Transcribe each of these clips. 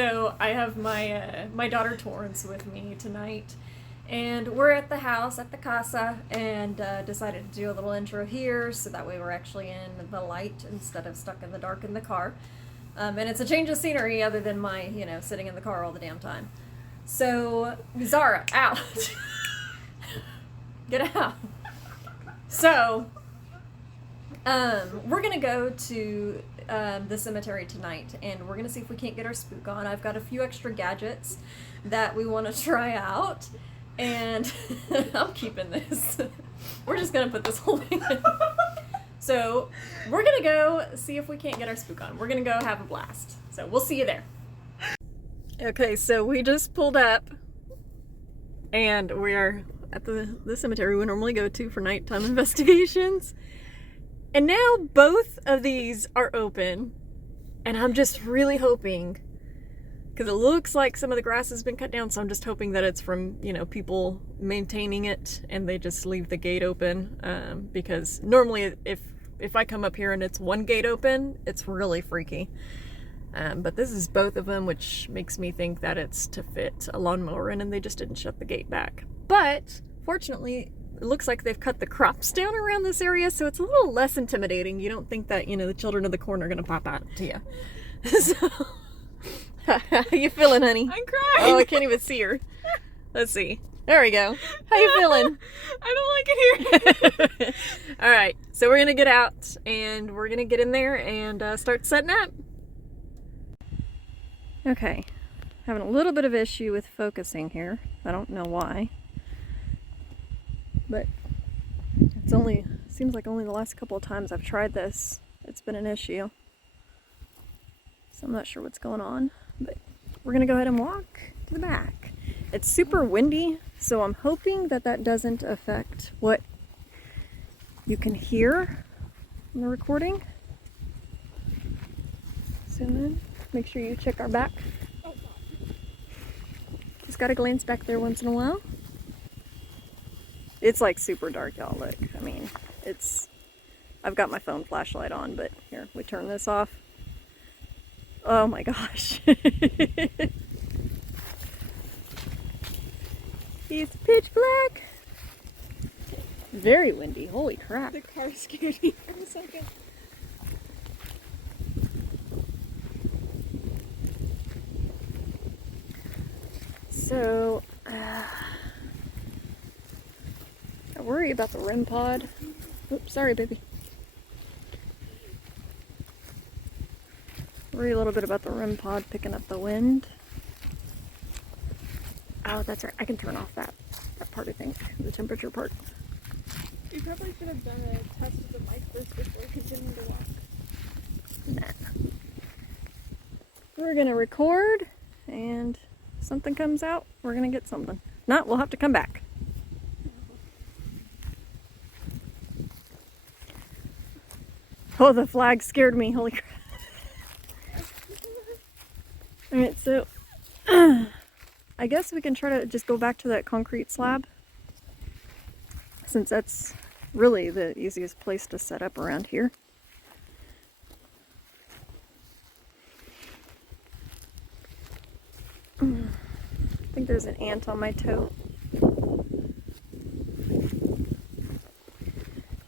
So I have my daughter Torrence with me tonight, and we're at the house at the casa, and decided to do a little intro here so that way we're actually in the light instead of stuck in the dark in the car. And it's a change of scenery other than my, sitting in the car all the damn time. So, Zara, out. Get out. So, we're gonna go to the cemetery tonight, and we're gonna see if we can't get our spook on. I've got a few extra gadgets that we want to try out, and I'm keeping this. We're just gonna put this whole thing in. So, we're gonna go see if we can't get our spook on. We're gonna go have a blast. So, we'll see you there. Okay, so we just pulled up, and we are at the cemetery we normally go to for nighttime investigations. And now both of these are open, and I'm just really hoping, because it looks like some of the grass has been cut down, so I'm just hoping that it's from, people maintaining it and they just leave the gate open, because normally if I come up here and it's one gate open, it's really freaky. But this is both of them, which makes me think that it's to fit a lawnmower in, and they just didn't shut the gate back. But fortunately, it looks like they've cut the crops down around this area, so it's a little less intimidating. You don't think that, the children of the corn are going to pop out to you. So, how you feeling, honey? I'm crying. Oh, I can't even see her. Let's see. There we go. How you feeling? I don't like it here. All right, so we're going to get out, and we're going to get in there and start setting up. Okay, having a little bit of issue with focusing here. I don't know why, but seems like only the last couple of times I've tried this, it's been an issue. So I'm not sure what's going on, but we're gonna go ahead and walk to the back. It's super windy, so I'm hoping that doesn't affect what you can hear in the recording. Zoom in. Make sure you check our back. Just gotta glance back there once in a while. It's like super dark, y'all. Look, I mean, I've got my phone flashlight on, but here, we turn this off. Oh my gosh. It's pitch black. Very windy, holy crap. The car scared me for a second. So, I worry about the REM pod. Oops, sorry, baby. Worry a little bit about the REM pod picking up the wind. Oh, that's right. I can turn off that part, I think. The temperature part. You probably should have done a test of the mic first before continuing to walk. Nah. We're gonna record, and if something comes out, we're gonna get something. Not, we'll have to come back. Oh, the flag scared me. Holy crap. Alright, so I guess we can try to just go back to that concrete slab, since that's really the easiest place to set up around here. I think there's an ant on my toe.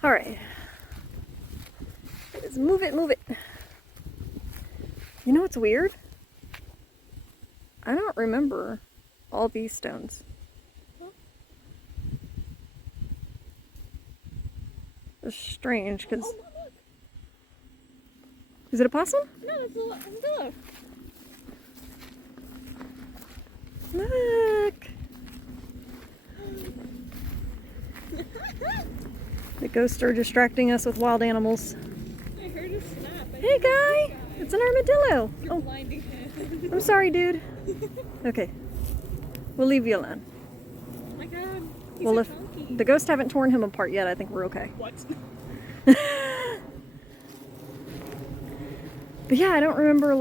Alright. Let's move it, move it. You know what's weird? I don't remember all these stones. It's strange, because... Oh, look. Is it a possum? No, it's a armadillo. Look! The ghosts are distracting us with wild animals. I heard a snap. Hey, guy! It's an armadillo! You're Oh, blinding him. I'm sorry, dude. Okay. We'll leave you alone. Oh my god. He's Well, a if donkey. the ghosts haven't torn him apart yet, I think we're okay. What? But yeah, I don't remember,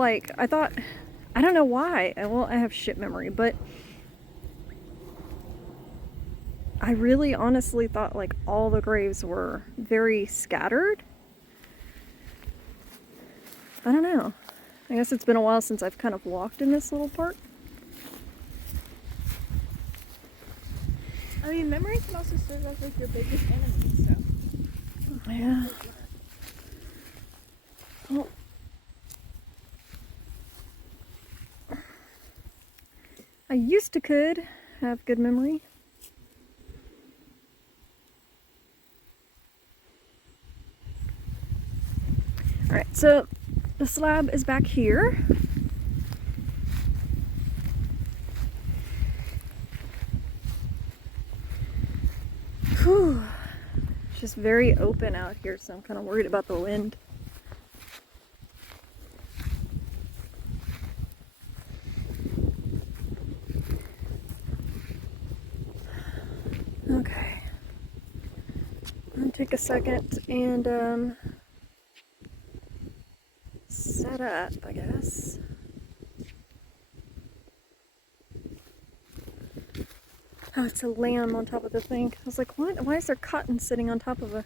I don't know why. Well, I have shit memory, but I really honestly thought, all the graves were very scattered. I don't know. I guess it's been a while since I've kind of walked in this little part. I mean, memory can also serve as like your biggest enemy, so. Yeah. Oh. I used to could have good memory. Alright, so the slab is back here. Whew. It's just very open out here, so I'm kind of worried about the wind. Okay. I'm gonna take a second and set up, I guess. Oh, it's a lamb on top of the thing. I was like, what? Why is there cotton sitting on top of a...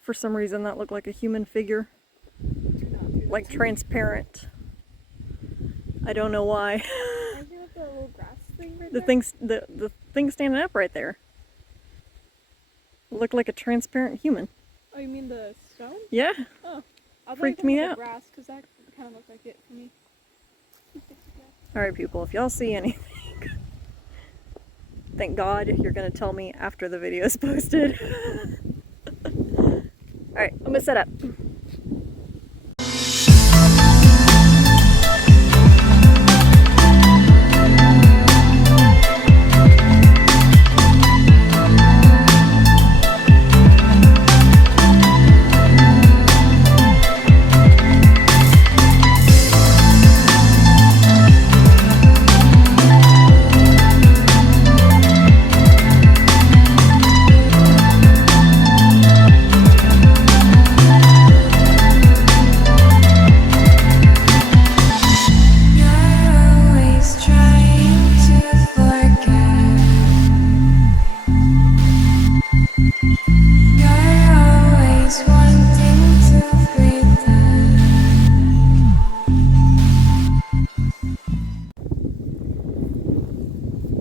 For some reason that looked like a human figure. Like transparent. I don't know why. I think with the little grass thing right The thing standing up right there. It looked like a transparent human. Oh, you mean the stone? Yeah. Oh. I Freaked me out. The grass, because that kind of looked like it for me. Alright people, if y'all see anything, thank God you're gonna tell me after the video is posted. Alright, I'm gonna set up.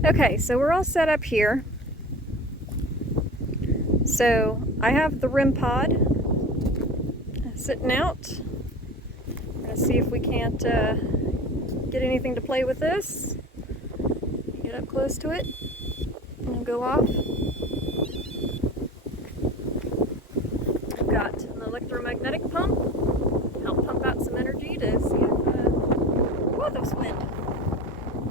Okay, so we're all set up here. So I have the REM pod sitting out. We're gonna see if we can't get anything to play with this. Get up close to it and go off. I've got an electromagnetic pump. Help pump out some energy to see if whoa, that was wind.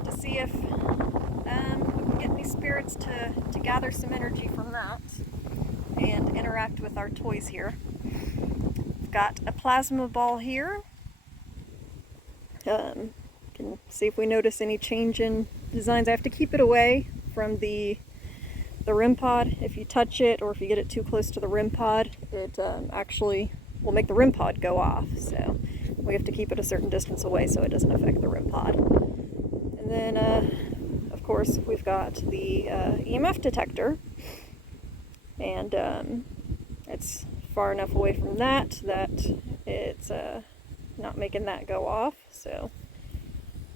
To see if we can get any spirits to gather some energy from that and interact with our toys here. I've got a plasma ball here. Can see if we notice any change in designs. I have to keep it away from the REM pod. If you touch it or if you get it too close to the REM pod, it actually will make the REM pod go off. So we have to keep it a certain distance away so it doesn't affect the REM pod. And then of course we've got the EMF detector, and it's far enough away from that it's not making that go off. So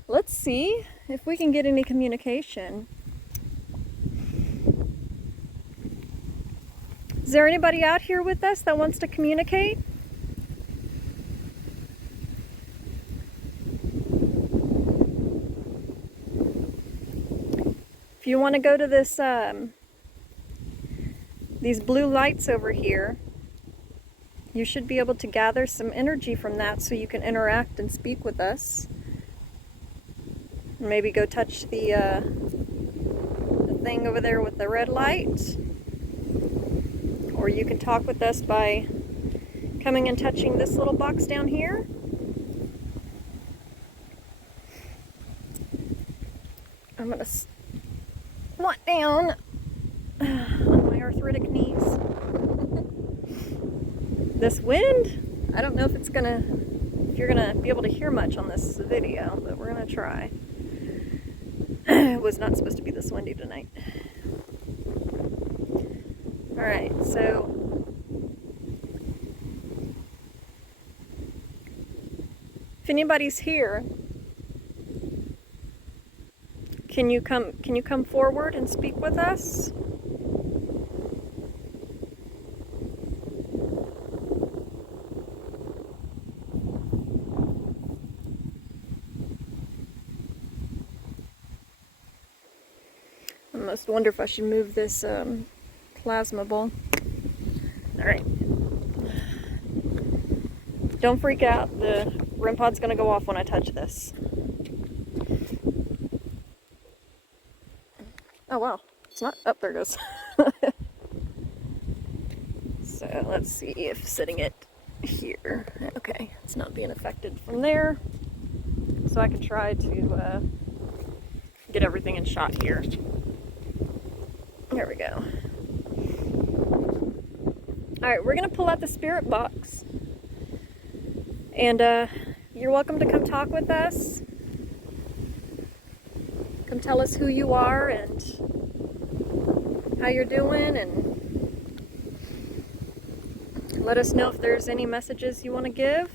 let's see if we can get any communication. Is there anybody out here with us that wants to communicate? If you want to go to this, these blue lights over here, you should be able to gather some energy from that so you can interact and speak with us. Maybe go touch the thing over there with the red light. Or you can talk with us by coming and touching this little box down here. I'm going to squat down on my arthritic knees. This wind, I don't know if you're gonna be able to hear much on this video, but we're gonna try. It was not supposed to be this windy tonight. Alright, so If anybody's here, can you come forward and speak with us? I almost wonder if I should move this plasma ball. Alright. Don't freak out. The REM pod's gonna go off when I touch this. Oh wow. It's not. Oh, there it goes. So let's see if sitting it here. Okay, it's not being affected from there. So I can try to get everything in shot here. There we go. Alright, we're gonna pull out the spirit box. And you're welcome to come talk with us. Come tell us who you are and how you're doing, and let us know if there's any messages you want to give.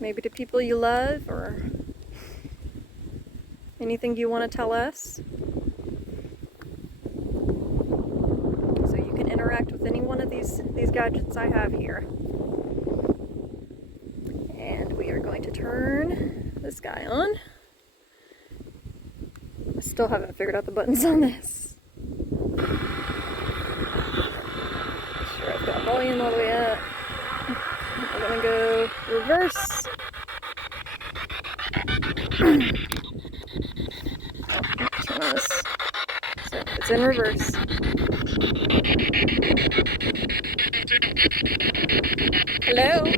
Maybe to people you love, or anything you want to tell us. So you can interact with any one of these gadgets I have here. And we are going to turn this guy on. I still haven't figured out the buttons on this. Sure, I've got volume all the way up. We're gonna go reverse. Turn on this. So it's in reverse. Hello?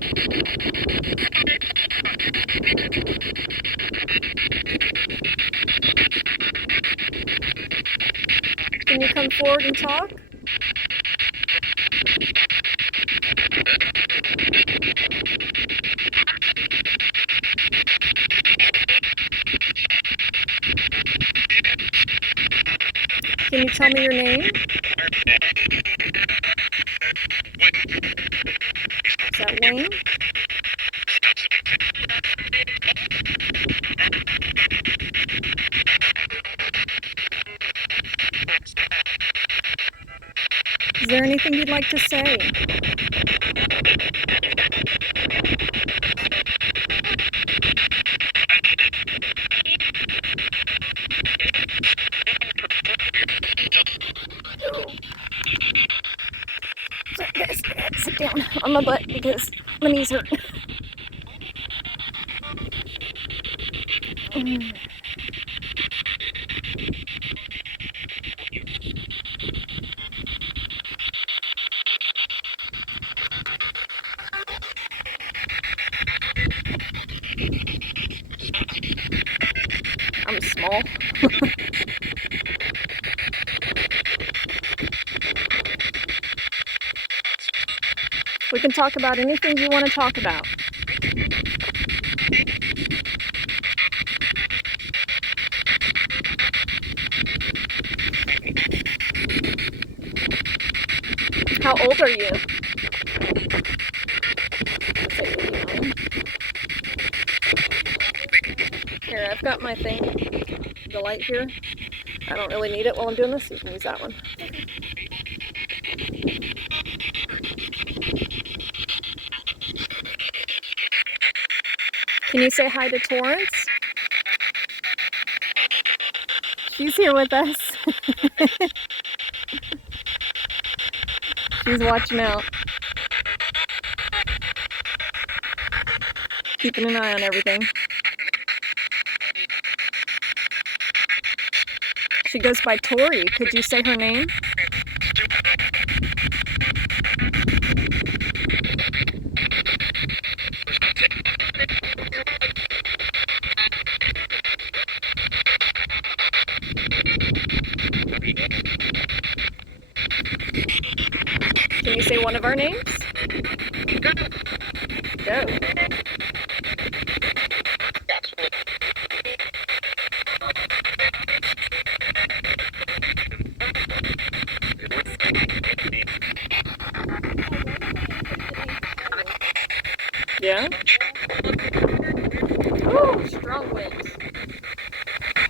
Can you come forward and talk? Can you tell me your name? Is that Wayne? Is there anything you'd like to say? Guys, sit down on my butt because my knees hurt. I'm small. We can talk about anything you want to talk about. How old are you? Say 89. Here, I've got my thing, the light here. I don't really need it while I'm doing this, so you can use that one. Can you say hi to Torrence? She's here with us. She's watching out. Keeping an eye on everything. She goes by Tori. Could you say her name? Can you say one of our names? Go. Yeah? Oh, strong winds.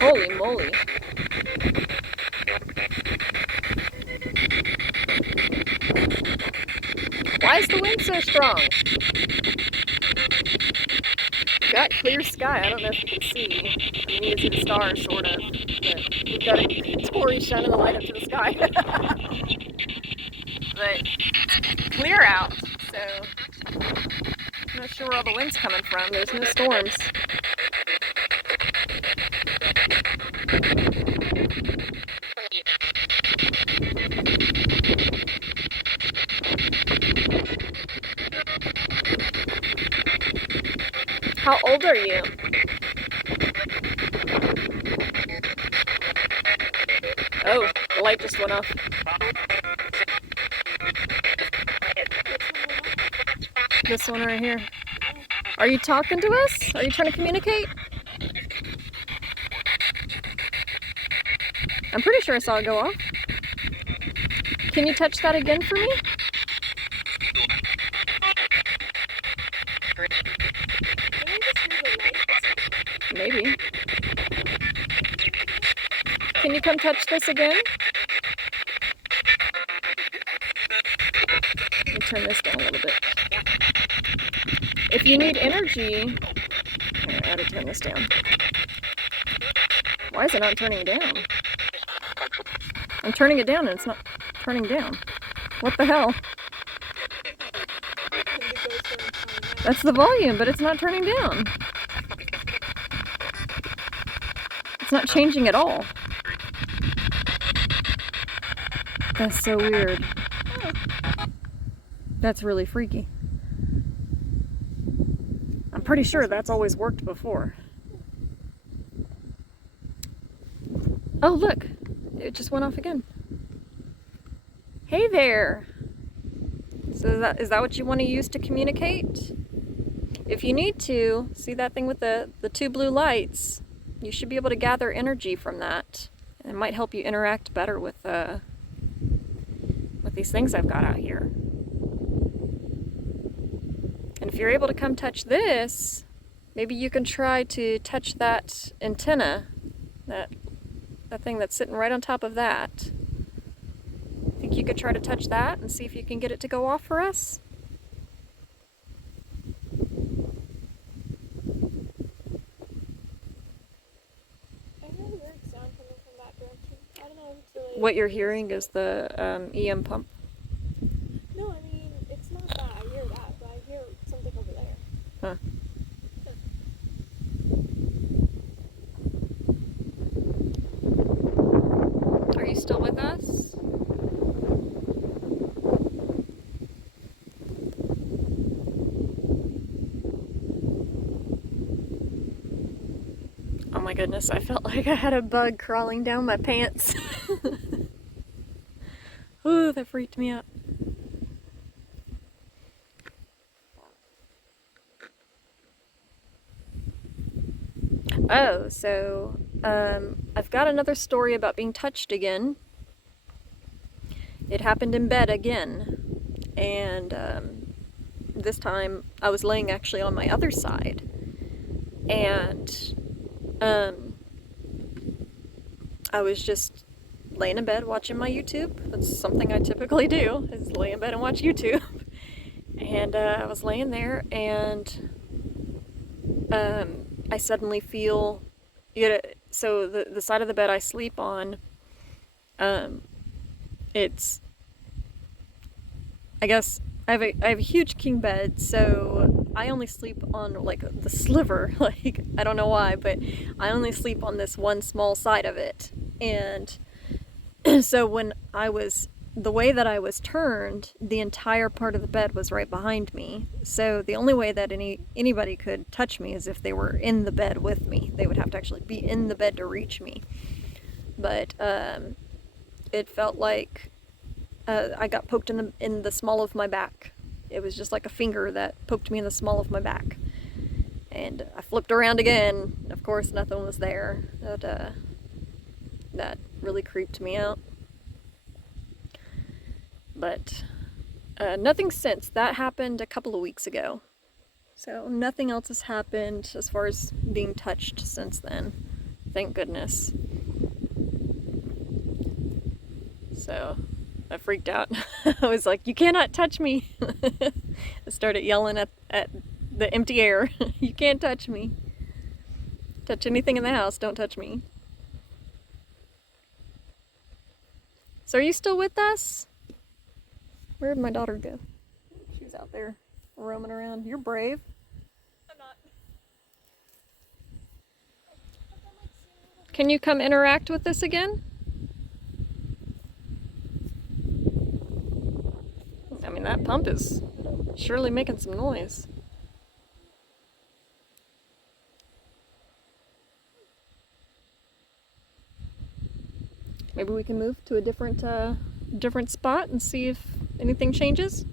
Holy moly. Why is the wind so strong? Got clear sky. I don't know if you can see. I mean, you can see the stars, sort of. But we've got a Tori shining the light up to the sky. But clear out, so I'm not sure where all the wind's coming from. There's no storms. How old are you? Oh, the light just went off. This one right here. Are you talking to us? Are you trying to communicate? I'm pretty sure I saw it go off. Can you touch that again for me? Maybe. Can you come touch this again? Let me turn this down a little bit. If you need energy, I gotta turn this down. Why is it not turning down? I'm turning it down and it's not turning down. What the hell? That's the volume, but it's not turning down. It's not changing at all. That's so weird. That's really freaky. I'm pretty sure that's always worked before. Oh, look. It just went off again. Hey there. So is that what you want to use to communicate? If you need to, see that thing with the two blue lights? You should be able to gather energy from that. And it might help you interact better with these things I've got out here. And if you're able to come touch this, maybe you can try to touch that antenna, that thing that's sitting right on top of that. Think you could try to touch that and see if you can get it to go off for us? I heard a weird sound coming from that direction. I don't know if it's really... What you're hearing is the EM pump. No, I mean, it's not that. I hear that, but I hear something over there. Huh. Are you still with us? Oh my goodness, I felt like I had a bug crawling down my pants. Ooh, that freaked me out. Oh, so I've got another story about being touched again. It happened in bed again, and this time I was laying actually on my other side, and I was just laying in bed watching my YouTube. That's something I typically do, is lay in bed and watch YouTube. And I was laying there, and I suddenly feel, so the side of the bed I sleep on, it's, I guess, I have a huge king bed, so I only sleep on like the sliver, like, I don't know why, but I only sleep on this one small side of it. And so when the way that I was turned, the entire part of the bed was right behind me. So the only way that anybody could touch me is if they were in the bed with me. They would have to actually be in the bed to reach me. But it felt like I got poked in the small of my back. It was just like a finger that poked me in the small of my back. And I flipped around again. Of course, nothing was there. That really creeped me out. But nothing since. That happened a couple of weeks ago. So nothing else has happened as far as being touched since then. Thank goodness. So I freaked out. I was like, you cannot touch me. I started yelling at the empty air. You can't touch me. Touch anything in the house, don't touch me. So are you still with us? Where did my daughter go? She was out there roaming around. You're brave. I'm not. Can you come interact with this again? I mean, that pump is surely making some noise. Maybe we can move to a different spot and see if anything changes.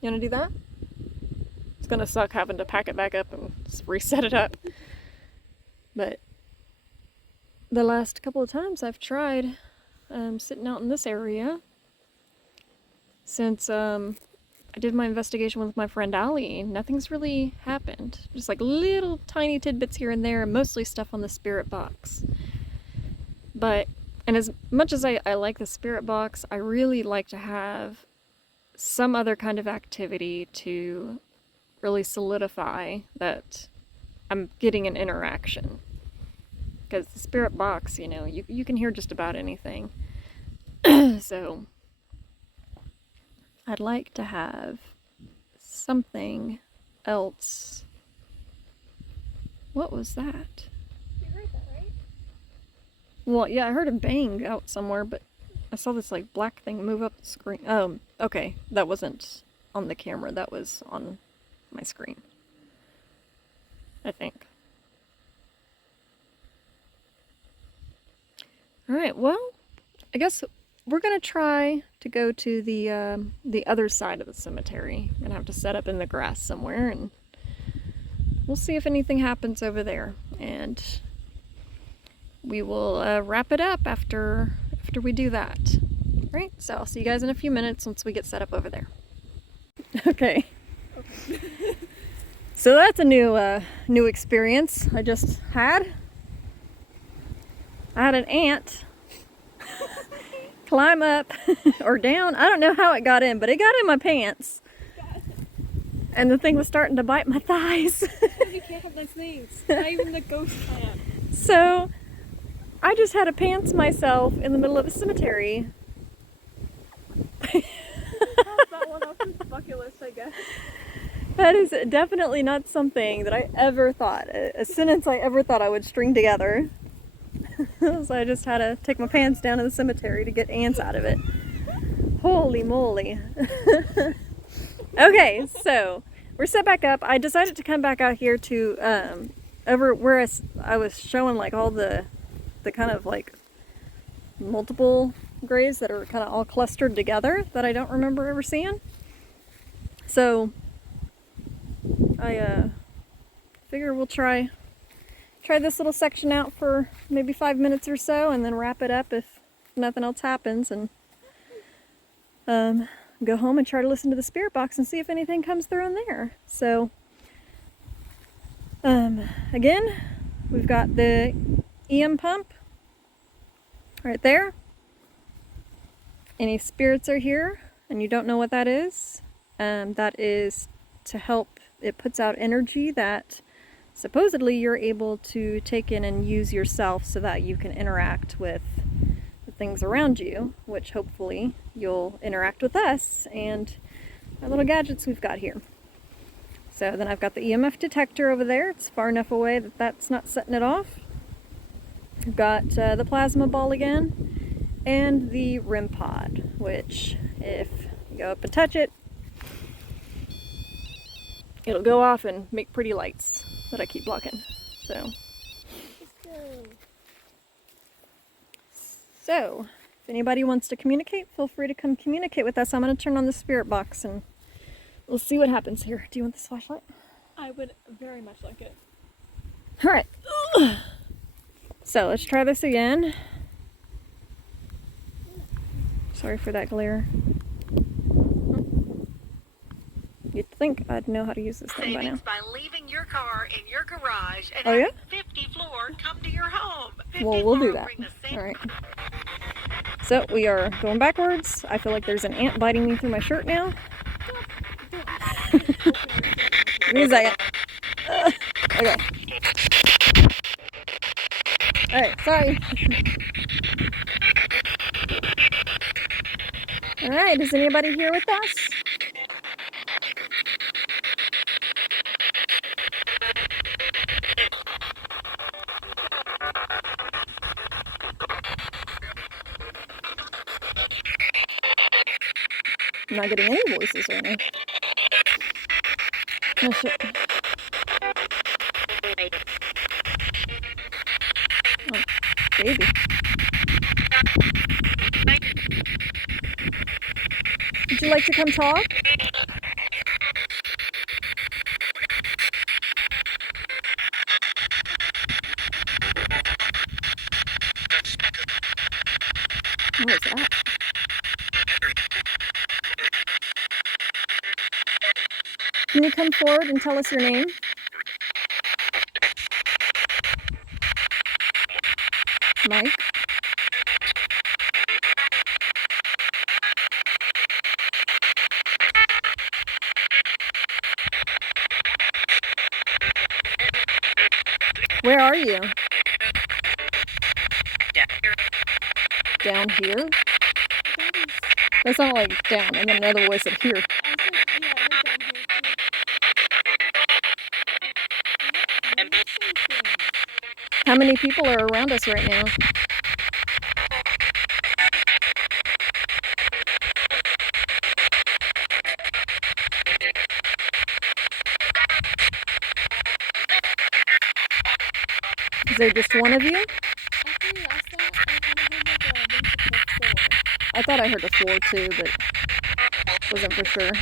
You wanna do that? It's gonna suck having to pack it back up and reset it up. But the last couple of times I've tried sitting out in this area, since I did my investigation with my friend Allie, nothing's really happened. Just like little tiny tidbits here and there, mostly stuff on the spirit box. But, and as much as I like the spirit box, I really like to have some other kind of activity to really solidify that I'm getting an interaction. Because the spirit box, you know, you can hear just about anything. So I'd like to have something else. What was that? You heard that, right? Well, yeah, I heard a bang out somewhere, but I saw this like black thing move up the screen. Okay, that wasn't on the camera, that was on my screen, I think. Alright, well, I guess we're gonna try to go to the other side of the cemetery. I'm gonna have to set up in the grass somewhere, and we'll see if anything happens over there. And we will wrap it up after we do that. Right? So I'll see you guys in a few minutes once we get set up over there. Okay. So that's a new experience I just had. I had an ant climb up or down. I don't know how it got in, but it got in my pants. And the thing was starting to bite my thighs. You can't have nice things. Not even the ghost plant. So I just had to pants myself in the middle of a cemetery. That one off his bucket list, I guess. That is definitely not something that I ever thought, a sentence I ever thought I would string together. So I just had to take my pants down to the cemetery to get ants out of it. Holy moly. Okay, so we're set back up. I decided to come back out here to over where I was showing like all the kind of like multiple graves that are kind of all clustered together that I don't remember ever seeing. So I figure we'll try this little section out for maybe 5 minutes or so, and then wrap it up if nothing else happens, and go home and try to listen to the spirit box and see if anything comes through in there. So again, we've got the EM pump right there. Any spirits are here and you don't know what that is, that is to help. It puts out energy that supposedly you're able to take in and use yourself so that you can interact with the things around you, which hopefully you'll interact with us and our little gadgets we've got here. So then I've got the EMF detector over there. It's far enough away that that's not setting it off. I've got the plasma ball again and the REM pod, which if you go up and touch it, it'll go off and make pretty lights that I keep blocking. So if anybody wants to communicate, feel free to come communicate with us. I'm going to turn on the spirit box and we'll see what happens here. Do you want this flashlight? I would very much like it. Alright. So let's try this again. Sorry for that glare. You'd think I'd know how to use this thing by now. By leaving your car in your garage and Oh, yeah? 50 floor come to your home. Well, we'll do that. All right. So we are going backwards. I feel like there's an ant biting me through my shirt now. Give me a second. Okay. All right, sorry. All right, is anybody here with us? I'm not getting any voices right now. Oh, shit. Oh, baby. Would you like to come talk? What was that? Can you come forward and tell us your name? Mike? Where are you? Down here? That's not like down, and then another voice said here. How many people are around us right now? Is there just one of you? I thought I heard a 4 too, but wasn't for sure.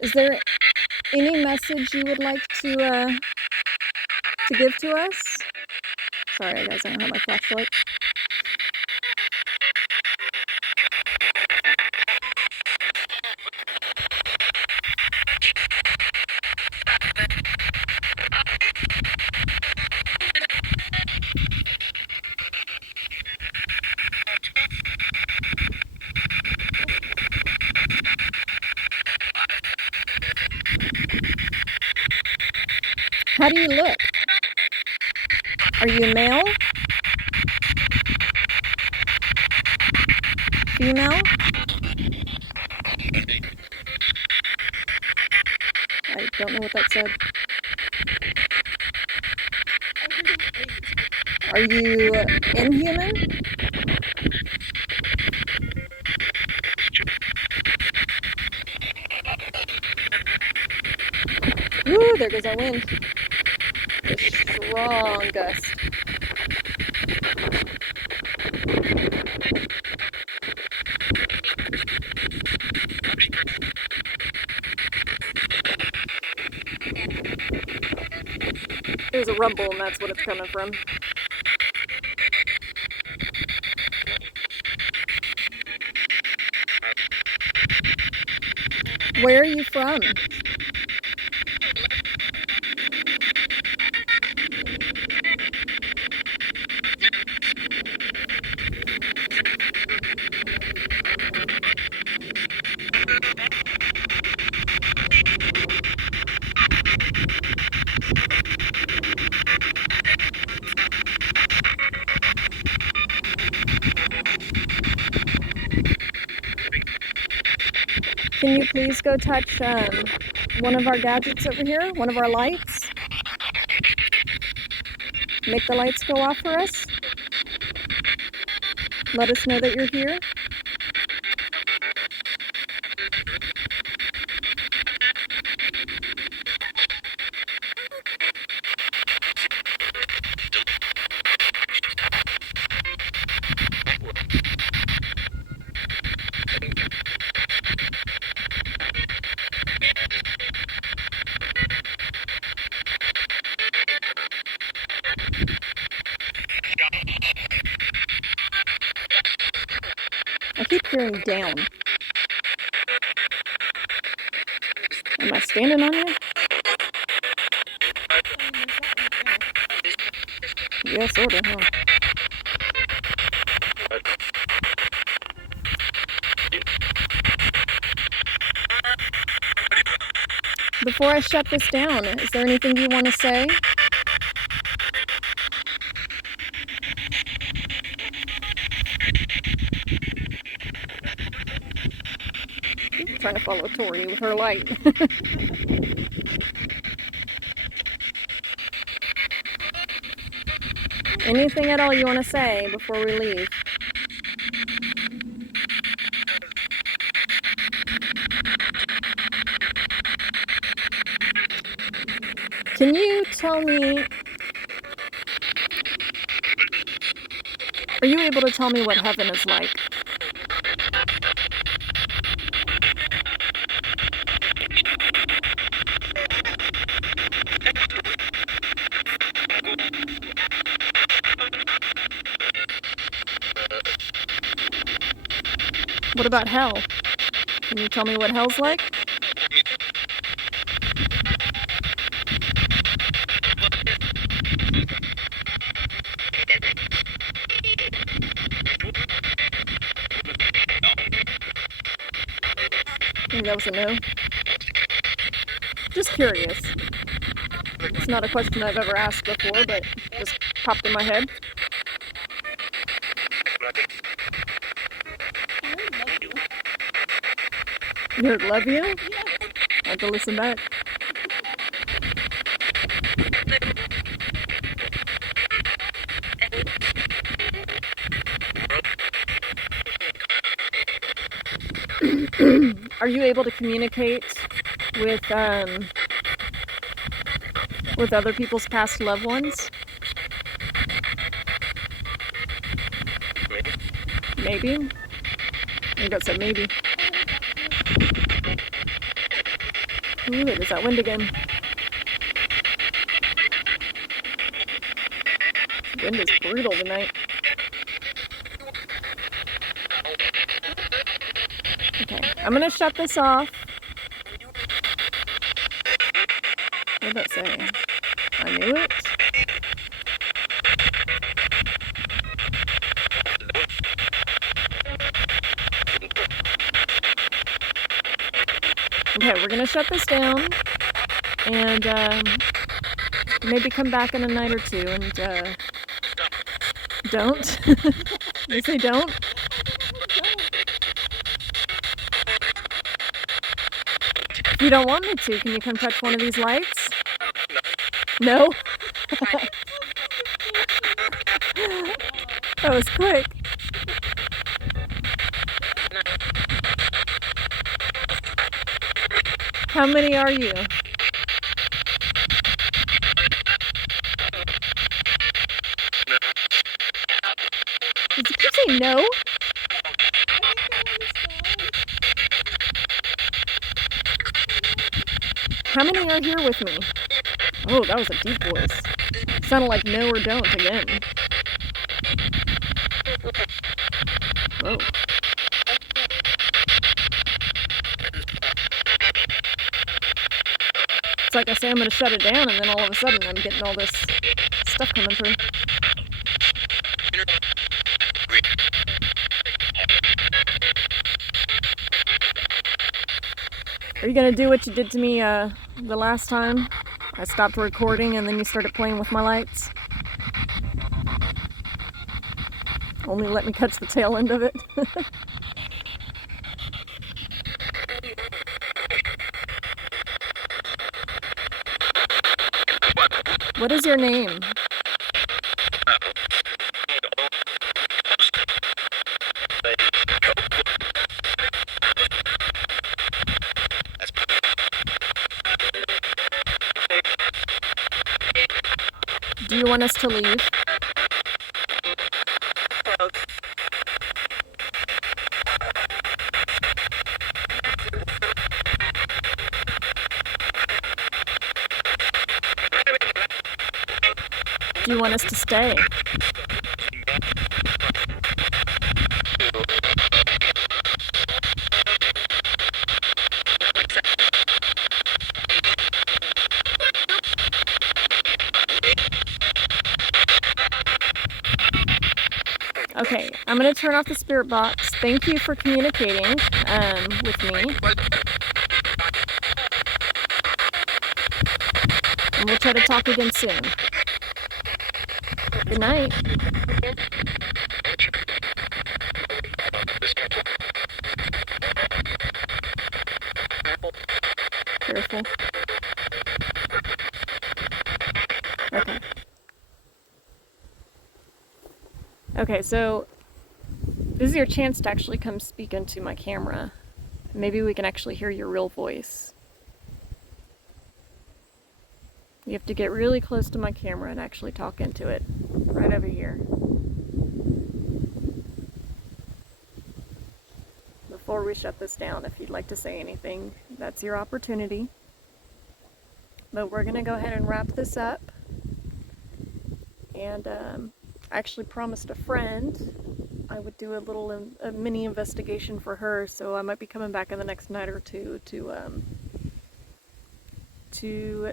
Is there any message you would like to give to us? Sorry guys, I don't have my flashlight. How do you look? Are you male? Female? I don't know what that said. Are you inhuman? Woo, there goes our wind. A strong gust. There's a rumble, and that's what it's coming from. Where are you from? Can you please go touch one of our gadgets over here? One of our lights? Make the lights go off for us? Let us know that you're here. I keep hearing down. Am I standing on you? Yeah, sort of, huh? Before I shut this down, is there anything you want to say? I'm trying to follow Tori with her light. Anything at all you want to say before we leave? Can you tell me, are you able to tell me what heaven is like? What about hell? Can you tell me what hell's like? I think that was a no. Just curious. It's not a question I've ever asked before, but just popped in my head. You heard love you? I have to listen back. Are you able to communicate with other people's past loved ones? Maybe? I think that's a maybe. Ooh, there's that wind again. The wind is brutal tonight. Okay, I'm gonna shut this off. What did that say? I knew it. Okay, we're gonna shut this down and maybe come back in a night or two and don't. You say don't? If you don't want me to, can you come touch one of these lights? No? That was quick. How many are you? Did you say no? How many are here with me? Oh, that was a deep voice. Sounded like no or don't again. Whoa. It's like I say I'm going to shut it down, and then all of a sudden I'm getting all this stuff coming through. Are you going to do what you did to me the last time? I stopped recording and then you started playing with my lights. Only let me catch the tail end of it. What is your name? Do you want us to leave? Do you want us to stay? Okay, I'm going to turn off the spirit box. Thank you for communicating with me. And we'll try to talk again soon. Good night. Careful. Okay. Okay, so this is your chance to actually come speak into my camera. Maybe we can actually hear your real voice. You have to get really close to my camera and actually talk into it. Right over here. Before we shut this down, if you'd like to say anything, that's your opportunity. But we're gonna go ahead and wrap this up. And I actually promised a friend I would do a mini investigation for her, so I might be coming back in the next night or two to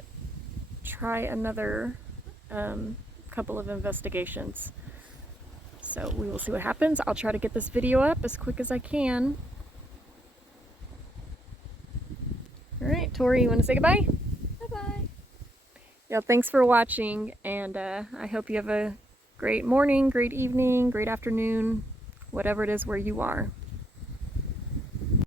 try another couple of investigations. So we will see what happens. I'll try to get this video up as quick as I can. Alright, Tori, you want to say goodbye? Bye-bye. Yeah, thanks for watching, and I hope you have a great morning, great evening, great afternoon, whatever it is where you are.